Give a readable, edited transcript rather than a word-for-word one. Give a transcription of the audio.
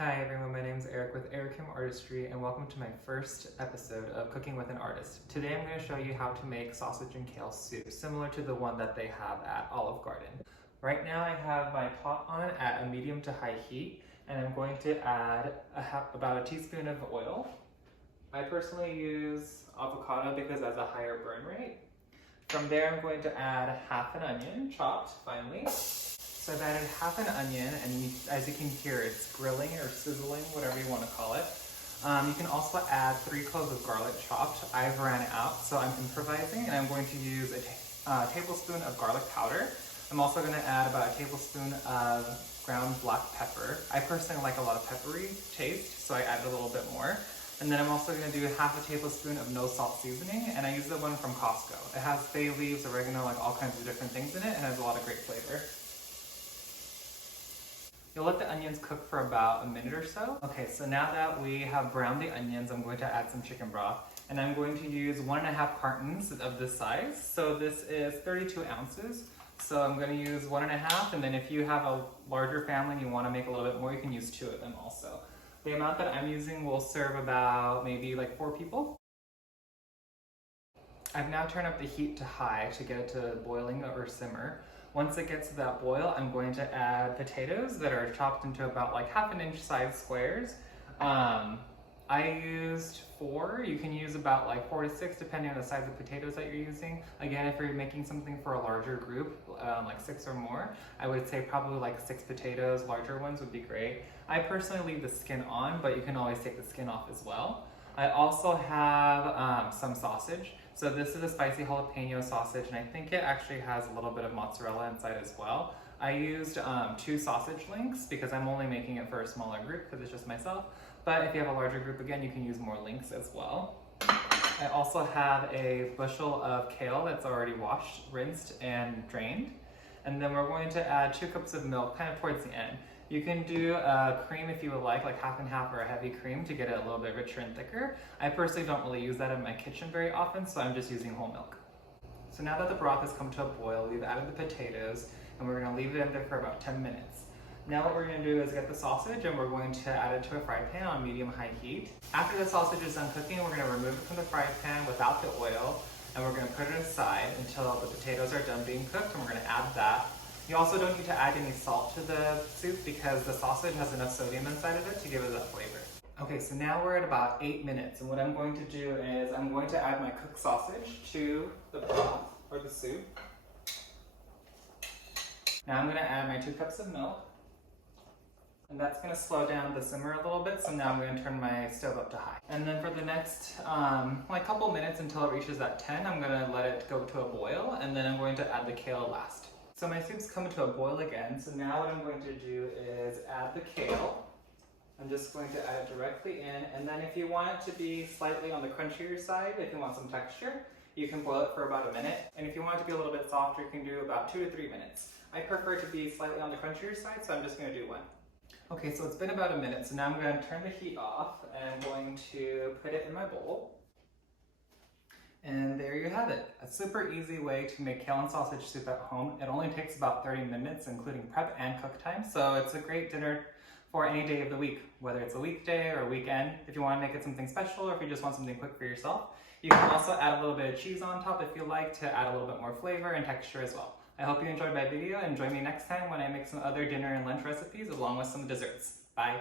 Hi everyone, my name is Eric with EricKimArtistry and welcome to my first episode of Cooking with an Artist. Today I'm going to show you how to make sausage and kale soup, similar to the one that they have at Olive Garden. Right now I have my pot on at a medium to high heat and I'm going to add about a teaspoon of oil. I personally use avocado because it has a higher burn rate. From there I'm going to add half an onion, chopped finely. So I've added half an onion, and as you can hear, it's grilling or sizzling, whatever you want to call it. You can also add 3 cloves of garlic chopped. I've ran out, so I'm improvising, and I'm going to use a tablespoon of garlic powder. I'm also going to add about a tablespoon of ground black pepper. I personally like a lot of peppery taste, so I added a little bit more. And then I'm also going to do half a tablespoon of no salt seasoning, and I use the one from Costco. It has bay leaves, oregano, like all kinds of different things in it, and has a lot of great flavor. You'll let the onions cook for about a minute or so. Okay, so now that we have browned the onions, I'm going to add some chicken broth. And I'm going to use 1.5 cartons of this size. So this is 32 ounces. So I'm going to use 1.5, and then if you have a larger family and you want to make a little bit more, you can use 2 of them also. The amount that I'm using will serve about maybe like 4 people. I've now turned up the heat to high to get it to boiling or simmer. Once it gets to that boil, I'm going to add potatoes that are chopped into about like 1/2 inch size squares. I used 4. You can use about like 4 to 6 depending on the size of potatoes that you're using. Again, if you're making something for a larger group, like 6 or more, I would say probably like 6 potatoes. Larger ones would be great. I personally leave the skin on, but you can always take the skin off as well. I also have some sausage. So this is a spicy jalapeno sausage, and I think it actually has a little bit of mozzarella inside as well. I used 2 sausage links because I'm only making it for a smaller group because it's just myself. But if you have a larger group, again, you can use more links as well. I also have a bushel of kale that's already washed, rinsed, and drained. And then we're going to add 2 cups of milk kind of towards the end. You can do a cream if you would like 1/2 and 1/2 or a heavy cream to get it a little bit richer and thicker. I personally don't really use that in my kitchen very often, so I'm just using whole milk. So now that the broth has come to a boil, we've added the potatoes, and we're going to leave it in there for about 10 minutes. Now what we're going to do is get the sausage, and we're going to add it to a fry pan on medium-high heat. After the sausage is done cooking, we're going to remove it from the fry pan without the oil, and we're going to put it aside until the potatoes are done being cooked, and we're going to add that. You also don't need to add any salt to the soup because the sausage has enough sodium inside of it to give it that flavor. Okay, so now we're at about 8 minutes, and what I'm going to do is I'm going to add my cooked sausage to the broth or the soup. Now I'm going to add my 2 cups of milk, and that's going to slow down the simmer a little bit, so now I'm going to turn my stove up to high. And then for the next like couple minutes until it reaches that 10, I'm going to let it go to a boil, and then I'm going to add the kale last. So my soup's coming to a boil again, so now what I'm going to do is add the kale. I'm just going to add it directly in, and then if you want it to be slightly on the crunchier side, if you want some texture, you can boil it for about a minute. And if you want it to be a little bit softer, you can do about 2 to 3 minutes. I prefer it to be slightly on the crunchier side, so I'm just going to do 1. Okay, so it's been about a minute, so now I'm going to turn the heat off, and I'm going to put it in my bowl. And there you have it, a super easy way to make kale and sausage soup at home. It only takes about 30 minutes, including prep and cook time, so it's a great dinner for any day of the week, whether it's a weekday or a weekend. If you want to make it something special, or if you just want something quick for yourself. You can also add a little bit of cheese on top if you like to add a little bit more flavor and texture as well. I hope you enjoyed my video, and join me next time when I make some other dinner and lunch recipes along with some desserts. Bye!